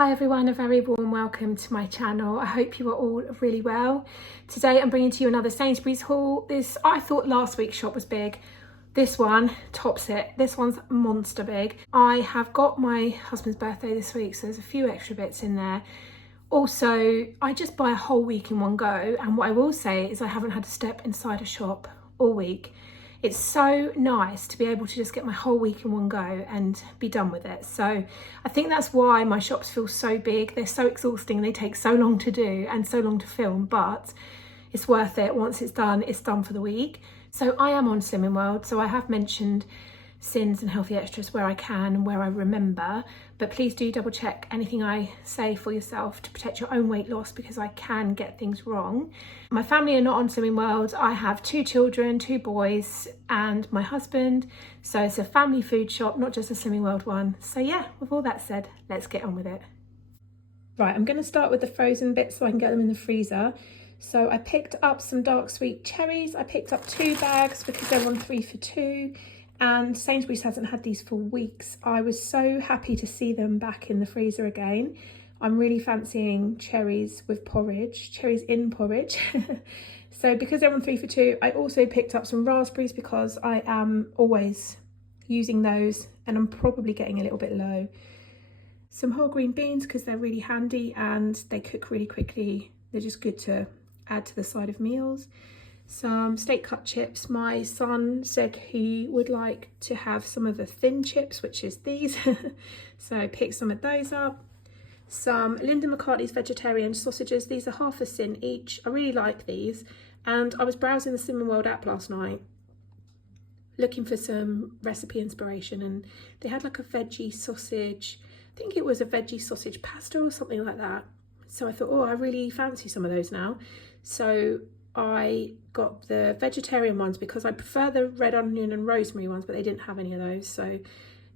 Hi everyone, a very warm welcome to my channel. I hope you are all really well. Today I'm bringing to you another Sainsbury's haul. I thought last week's shop was big. This one tops it. This one's monster big. I have got my husband's birthday this week, so there's a few extra bits in there. Also, I just buy a whole week in one go, and what I will say is I haven't had to step inside a shop all week. It's so nice to be able to just get my whole week in one go and be done with it. So I think that's why my shops feel so big. They're so exhausting, they take so long to do and so long to film, but it's worth it. Once it's done for the week. So I am on Slimming World, so I have mentioned Sins and Healthy Extras where I can and where I remember, but please do double check anything I say for yourself to protect your own weight loss, because I can get things wrong. My family are not on Slimming World. I have 2 children, 2 boys and my husband, so it's a family food shop, not just a Slimming World one. So yeah, with all that said, let's get on with it. Right, I'm going to start with the frozen bits so I can get them in the freezer. So I picked up some dark sweet cherries. I picked up 2 bags because they're on 3 for 2. And Sainsbury's hasn't had these for weeks. I was so happy to see them back in the freezer again. I'm really fancying cherries with porridge, cherries in porridge. So because they're on 3 for 2, I also picked up some raspberries because I am always using those and I'm probably getting a little bit low. Some whole green beans because they're really handy and they cook really quickly. They're just good to add to the side of meals. Some steak cut chips. My son said he would like to have some of the thin chips, which is these. So I picked some of those up. Some Linda McCartney's vegetarian sausages. These are half a sin each. I really like these. And I was browsing the Slimming World app last night, looking for some recipe inspiration, and they had like a veggie sausage. I think it was a veggie sausage pasta or something like that. So I thought, oh, I really fancy some of those now. So I got the vegetarian ones because I prefer the red onion and rosemary ones, but they didn't have any of those, so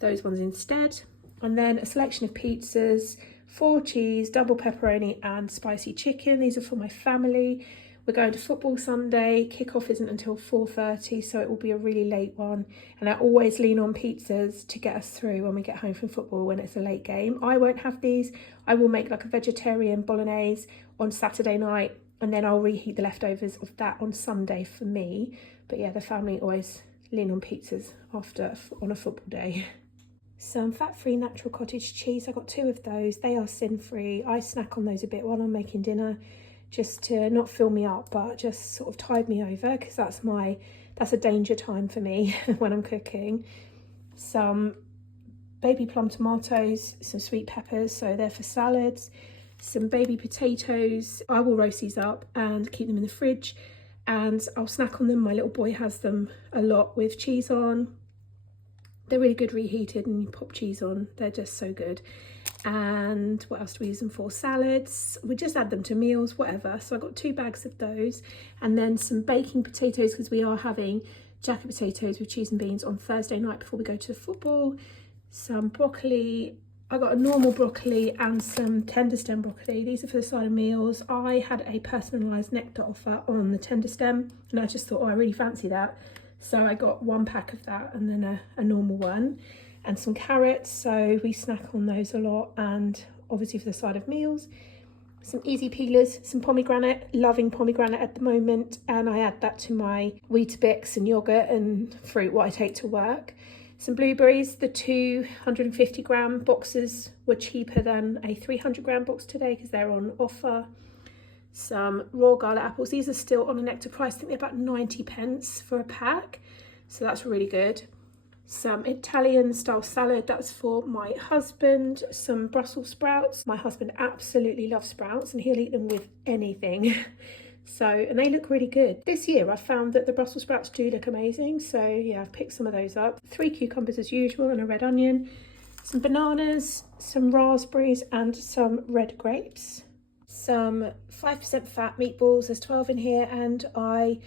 those ones instead. And then a selection of pizzas, 4 cheese, double pepperoni and spicy chicken. These are for my family. We're going to football Sunday. Kickoff isn't until 4:30, so it will be a really late one. And I always lean on pizzas to get us through when we get home from football when it's a late game. I won't have these. I will make like a vegetarian bolognese on Saturday night, and then I'll reheat the leftovers of that on Sunday for me. But yeah, the family always lean on pizzas on a football day. Some fat-free natural cottage cheese. I got 2 of those. They are sin-free. I snack on those a bit while I'm making dinner, just to not fill me up, but just sort of tide me over, because that's a danger time for me when I'm cooking. Some baby plum tomatoes, some sweet peppers, so they're for salads. Some baby potatoes. I will roast these up and keep them in the fridge, and I'll snack on them. My little boy has them a lot with cheese on. They're really good reheated, and you pop cheese on. They're just so good. And what else do we use them for? Salads. We just add them to meals, whatever. So I got 2 bags of those, and then some baking potatoes because we are having jacket potatoes with cheese and beans on Thursday night before we go to the football. Some broccoli. I got a normal broccoli and some tender stem broccoli. These are for the side of meals. I had a personalised nectar offer on the tender stem, and I just thought, oh, I really fancy that. So I got 1 pack of that and then a normal one. And some carrots, so we snack on those a lot, and obviously for the side of meals. Some easy peelers, some pomegranate, loving pomegranate at the moment, and I add that to my Weetabix and yogurt and fruit what I take to work. Some blueberries. The 250 gram boxes were cheaper than a 300 gram box today because they're on offer. Some raw garlic apples. These are still on a nectar price. I think they're about 90 pence for a pack, so that's really good. Some Italian style salad, that's for my husband. Some Brussels sprouts. My husband absolutely loves sprouts and he'll eat them with anything. So, and they look really good. This year I found that the Brussels sprouts do look amazing. So yeah, I've picked some of those up. 3 cucumbers as usual and a red onion. Some bananas, some raspberries and some red grapes. Some 5% fat meatballs, there's 12 in here, and I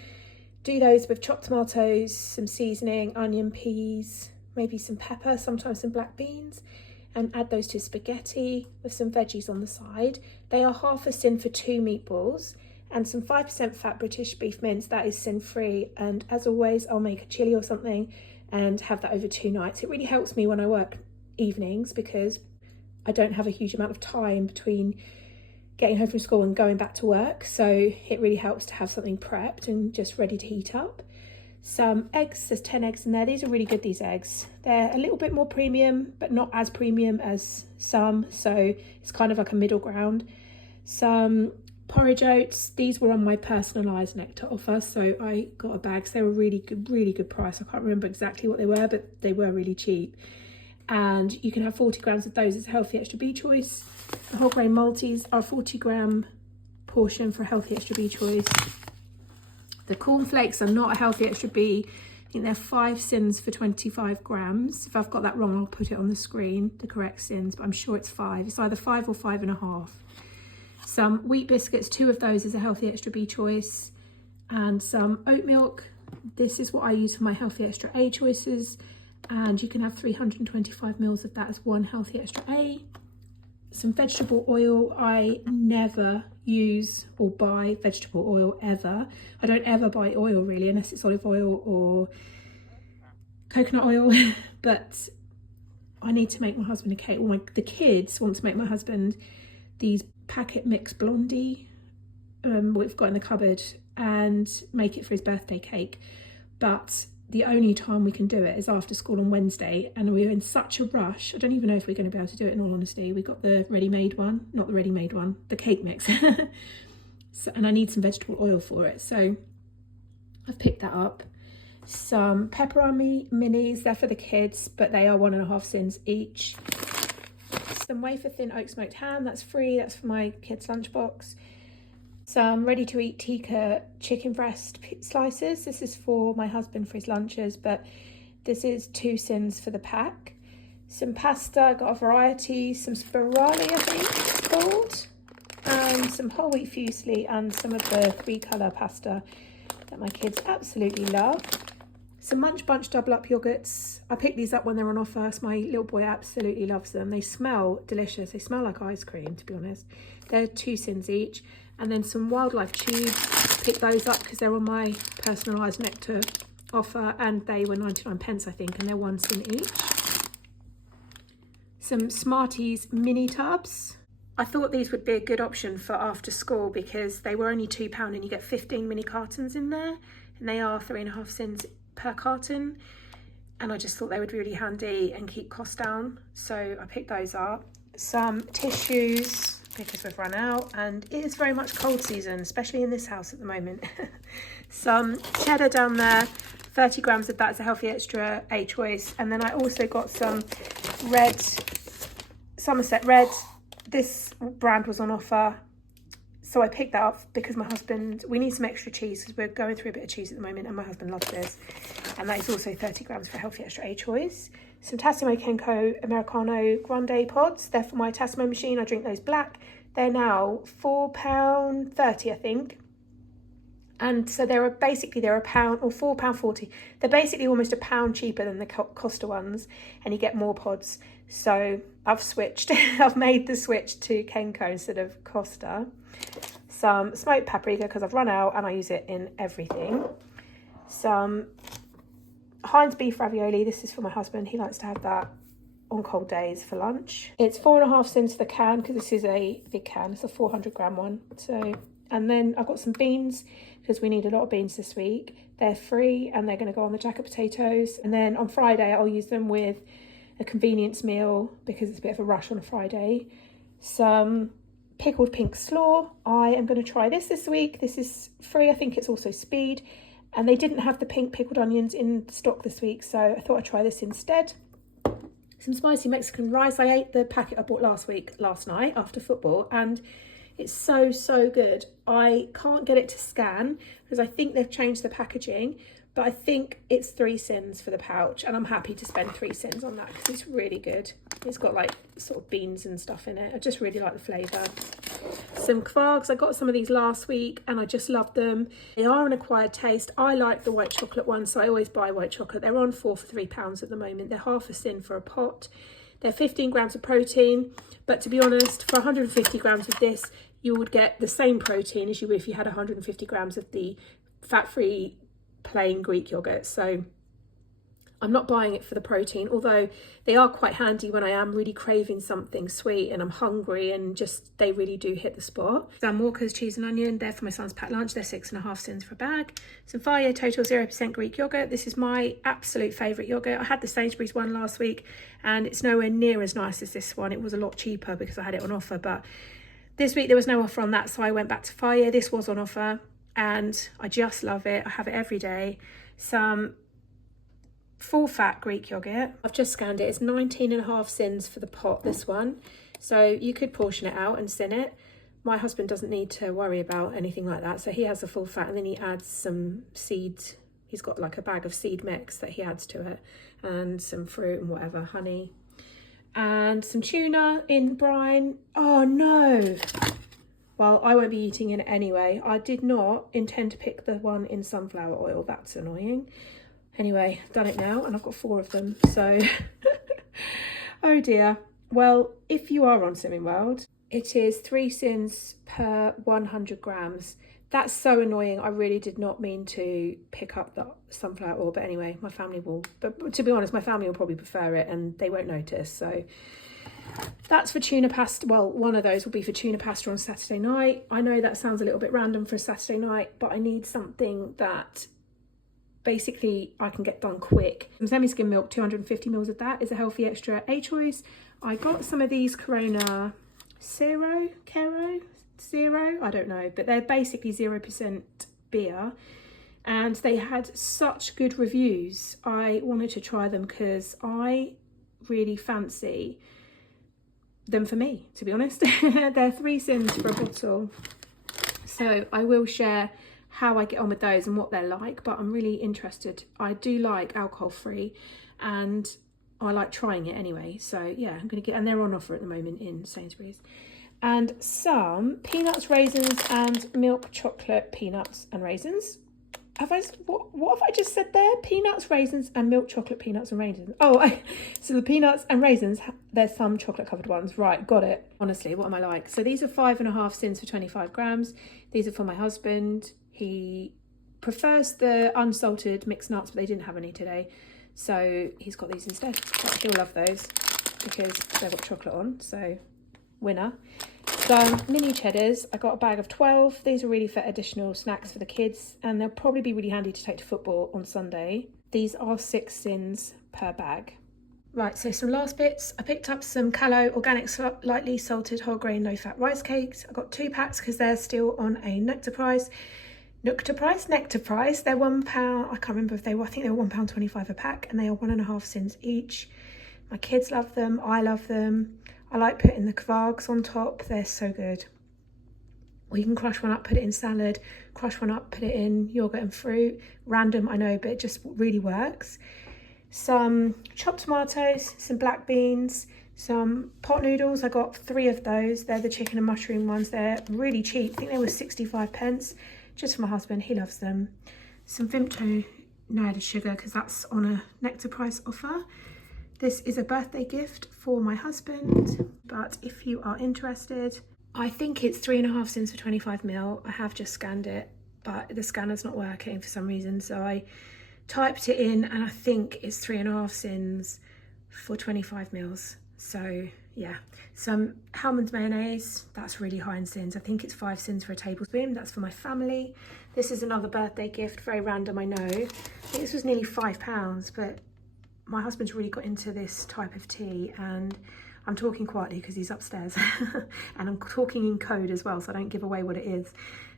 do those with chopped tomatoes, some seasoning, onion, peas, maybe some pepper, sometimes some black beans, and add those to spaghetti with some veggies on the side. They are half a sin for 2 meatballs, and some 5% fat British beef mince, that is sin free. And as always, I'll make a chili or something and have that over 2 nights. It really helps me when I work evenings because I don't have a huge amount of time between getting home from school and going back to work, so it really helps to have something prepped and just ready to heat up. Some eggs, there's 10 eggs in there. These are really good, these eggs. They're a little bit more premium, but not as premium as some, so it's kind of like a middle ground. Some porridge oats, these were on my personalised nectar offer, so I got a bag. So they were really good price. I can't remember exactly what they were, but they were really cheap. And you can have 40 grams of those as a healthy extra B choice. The whole grain multis are a 40 gram portion for a healthy extra B choice. The cornflakes are not a healthy extra B. I think they're 5 sins for 25 grams. If I've got that wrong, I'll put it on the screen, the correct sins, but I'm sure it's 5. It's either 5 or 5.5. Some wheat biscuits, 2 of those as a healthy extra B choice. And some oat milk. This is what I use for my healthy extra A choices. And you can have 325 mils of that as one healthy extra A. Some vegetable oil. I never use or buy vegetable oil ever. I don't ever buy oil really, unless it's olive oil or coconut oil. But I need to make my husband a cake. Well, the kids want to make my husband these packet mix blondie we've got in the cupboard, and make it for his birthday cake. But the only time we can do it is after school on Wednesday, and we're in such a rush. I don't even know if we're going to be able to do it, in all honesty. We got the ready-made one, not the ready-made one, the cake mix. So, and I need some vegetable oil for it, so I've picked that up. Some pepperoni minis, they're for the kids, but they are 1.5 sins each. Some wafer thin oat smoked ham, that's free, that's for my kids' lunchbox. Some ready to eat tikka chicken breast slices. This is for my husband for his lunches, but this is 2 sins for the pack. Some pasta, got a variety. Some spirali, I think it's called. And some whole wheat fusilli and some of the 3-colour pasta that my kids absolutely love. Some Munch Bunch double up yogurts. I picked these up when they're on offer. My little boy absolutely loves them. They smell delicious. They smell like ice cream, to be honest. They're 2 sins each. And then some Wildlife tubes. Picked those up because they're on my personalised nectar offer, and they were 99 pence, I think, and they're 1 sin each. Some Smarties mini tubs. I thought these would be a good option for after school because they were only £2 and you get 15 mini cartons in there, and they are 3.5 sins per carton, and I just thought they would be really handy and keep costs down, so I picked those up. Some tissues because we've run out, and it is very much cold season, especially in this house at the moment. Some cheddar down there, 30 grams of that as a healthy extra A choice. And then I also got some red, Somerset Red. This brand was on offer, so I picked that up because my husband, we need some extra cheese because we're going through a bit of cheese at the moment, and my husband loves this. And that is also 30 grams for a healthy extra A choice. Some Tassimo Kenko Americano Grande pods. They're for my Tassimo machine. I drink those black. They're now £4.30, I think. And so they're £1 or £4.40. They're basically almost £1 cheaper than the Costa ones, and you get more pods. So I've switched. I've made the switch to Kenko instead of Costa. Some smoked paprika because I've run out and I use it in everything. Some Heinz beef ravioli. This is for my husband. He likes to have that on cold days for lunch. It's 4.5 cents the can because this is a big can. It's a 400 gram one. So, and then I've got some beans because we need a lot of beans this week. They're free and they're going to go on the jacket potatoes. And then on Friday I'll use them with a convenience meal because it's a bit of a rush on a Friday. Some pickled pink slaw. I am going to try this week. This is free. I think it's also speed. And they didn't have the pink pickled onions in stock this week, so I thought I'd try this instead. Some spicy Mexican rice. I ate the packet I bought last night after football, and it's so good. I can't get it to scan because I think they've changed the packaging, but I think it's 3 sins for the pouch, and I'm happy to spend 3 sins on that because it's really good. It's got like sort of beans and stuff in it. I just really like the flavour. Some kvargs. I got some of these last week and I just love them. They are an acquired taste. I like the white chocolate ones, so I always buy white chocolate. They're on 4 for £3 at the moment. They're half a sin for a pot. They're 15 grams of protein, but to be honest, for 150 grams of this, you would get the same protein as you would if you had 150 grams of the fat-free plain Greek yogurt. So I'm not buying it for the protein, although they are quite handy when I am really craving something sweet and I'm hungry, and just they really do hit the spot. Some Walker's cheese and onion, they're for my son's packed lunch. They're 6.5 cents for a bag. Some Fire Total 0% Greek yogurt. This is my absolute favourite yogurt. I had the Sainsbury's one last week and it's nowhere near as nice as this one. It was a lot cheaper because I had it on offer, but this week there was no offer on that, so I went back to Fire. This was on offer and I just love it. I have it every day. Some full fat Greek yogurt. I've just scanned it. It's 19.5 cents for the pot, this one. So you could portion it out and sin it. My husband doesn't need to worry about anything like that. So he has the full fat and then he adds some seeds. He's got like a bag of seed mix that he adds to it, and some fruit and whatever, honey. And some tuna in brine. Oh no. Well, I won't be eating it anyway. I did not intend to pick the one in sunflower oil. That's annoying. Anyway, I've done it now and I've got 4 of them, so oh dear. Well, if you are on Slimming World, it is 3 cents per 100 grams. That's so annoying. I really did not mean to pick up the sunflower oil, but anyway, my family will, but to be honest, my family will probably prefer it and they won't notice. So that's for tuna pasta. Well, one of those will be for tuna pasta on Saturday night. I know that sounds a little bit random for a Saturday night, but I need something that basically I can get done quick. Some semi-skim milk, 250 mils of that is a healthy extra A choice. I got some of these Corona Zero, I don't know, but they're basically 0% beer and they had such good reviews. I wanted to try them because I really fancy them for me, to be honest. They're 3 cents for a bottle, so I will share how I get on with those and what they're like, but I'm really interested. I do like alcohol free and I like trying it anyway, so yeah, I'm gonna get, and they're on offer at the moment in Sainsbury's. And some peanuts, raisins and milk chocolate peanuts and raisins. What have I just said there? Peanuts, raisins and milk chocolate peanuts and raisins. Oh, so the peanuts and raisins, there's some chocolate covered ones. Right, got it. Honestly, what am I like? So these are 5.5 cents for 25 grams. These are for my husband. He prefers the unsalted mixed nuts, but they didn't have any today. So he's got these instead. He'll love those because they've got chocolate on, so winner. Some mini cheddars. I got a bag of 12. These are really for additional snacks for the kids and they'll probably be really handy to take to football on Sunday. These are 6 cents per bag. Right, so some last bits. I picked up some Callow organic lightly salted whole grain no fat rice cakes. I got 2 packs because they're still on a nectar price. They're £1. I can't remember if they were, I think they were £1.25 a pack and they are 1.5 cents each. My kids love them, I love them. I like putting the kvargs on top, they're so good. Or you can crush one up, put it in salad, crush one up, put it in yogurt and fruit. Random, I know, but it just really works. Some chopped tomatoes, some black beans, some pot noodles. I got 3 of those. They're the chicken and mushroom ones. They're really cheap. I think they were 65 pence. Just for my husband, he loves them. Some Vimto, no added sugar because that's on a nectar price offer. This is a birthday gift for my husband, but if you are interested, I think it's 3.5 cents for 25 ml. I have just scanned it, but the scanner's not working for some reason, so I typed it in and I think it's 3.5 cents for 25 mils. So yeah, some Hellmann's mayonnaise, that's really high in cents. I think it's 5 cents for a tablespoon. That's for my family. This is another birthday gift, very random, I know. I think this was nearly £5, but my husband's really got into this type of tea, and I'm talking quietly because he's upstairs and I'm talking in code as well, so I don't give away what it is.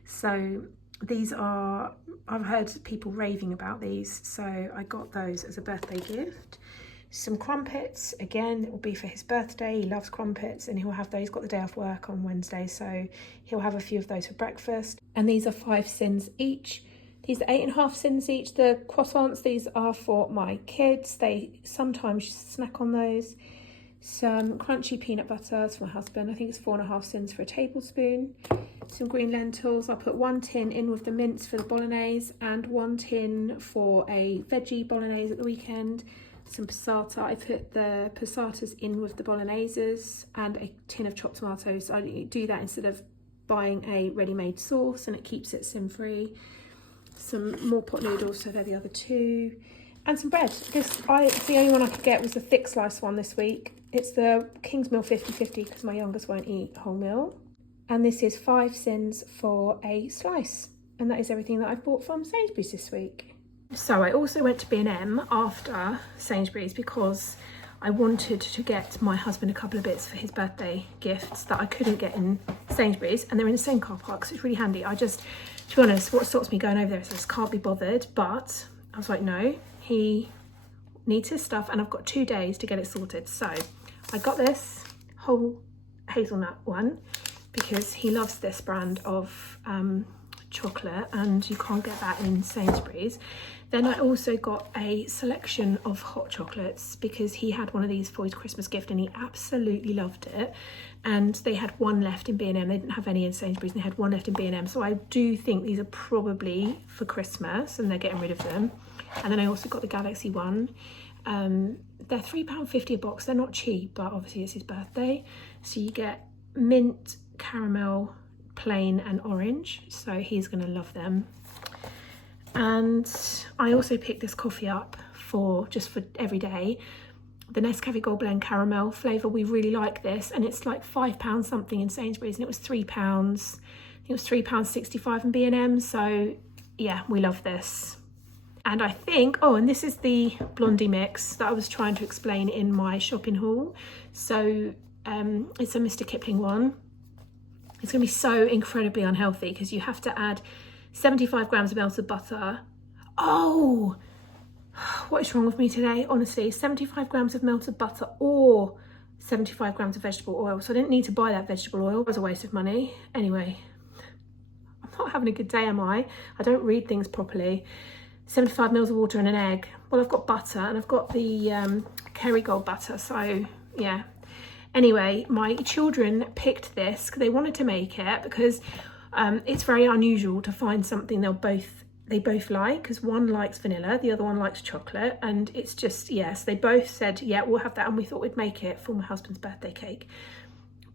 So these are, I've heard people raving about these, so I got those as a birthday gift. Some crumpets, again, it will be for his birthday. He loves crumpets and he'll have those. He's got the day off work on Wednesday, so he'll have a few of those for breakfast. And these are 5 cents each. These are 8.5 cents each. The croissants, these are for my kids. They sometimes snack on those. Some crunchy peanut butter for my husband. I think it's 4.5 cents for a tablespoon. Some green lentils. I put 1 tin in with the mince for the bolognese and 1 tin for a veggie bolognese at the weekend. Some passata. I put the passatas in with the bologneses and a tin of chopped tomatoes. I do that instead of buying a ready-made sauce, and it keeps it sin-free. Some more pot noodles, so they're the other 2. and some bread. It's the only one I could get was the thick slice one this week. It's the Kingsmill 50/50 because my youngest won't eat wholemeal. And this is 5 cents for a slice. And that is everything that I've bought from Sainsbury's this week. So I also went to B&M after Sainsbury's because I wanted to get my husband a couple of bits for his birthday gifts that I couldn't get in Sainsbury's, and they're in the same car park, so it's really handy. To be honest, what stops me going over there is I just can't be bothered, but I was like, no, he needs his stuff and I've got 2 days to get it sorted. So I got this whole hazelnut one because he loves this brand of chocolate and you can't get that in Sainsbury's. Then I also got a selection of hot chocolates because he had one of these for his Christmas gift and he absolutely loved it. And they had one left in B&M. They didn't have any in Sainsbury's and they had one left in B&M. So I do think these are probably for Christmas and they're getting rid of them. And then I also got the Galaxy one. They're £3.50 a box. They're not cheap, but obviously it's his birthday. So you get mint, caramel, plain and orange. So he's gonna love them. And I also picked this coffee up just for every day. The Nescafe Gold Blend caramel flavour. We really like this, and it's like £5 something in Sainsbury's, and it was £3. I think it was £3.65 in B&M. So yeah, we love this. And I think, and this is the Blondie mix that I was trying to explain in my shopping haul. So it's a Mr. Kipling one. It's going to be so incredibly unhealthy because you have to add 75 grams of melted butter. Oh, what is wrong with me today? Honestly, 75 grams of melted butter or 75 grams of vegetable oil. So I didn't need to buy that vegetable oil. It was a waste of money. Anyway, I'm not having a good day, am I? I don't read things properly. 75 mils of water and an egg. Well, I've got butter and I've got the Kerrygold butter. So yeah. Anyway, my children picked this because they wanted to make it because it's very unusual to find something they both like, because one likes vanilla, the other one likes chocolate, and it's just, yes, they both said, yeah, we'll have that, and we thought we'd make it for my husband's birthday cake.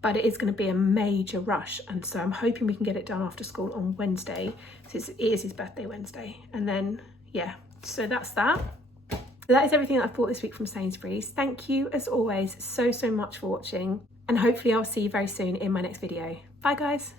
But it is going to be a major rush, and so I'm hoping we can get it done after school on Wednesday, since it is his birthday Wednesday. And then, yeah, so that's that. So that is everything that I've bought this week from Sainsbury's. Thank you, as always, so much for watching, and hopefully I'll see you very soon in my next video. Bye, guys.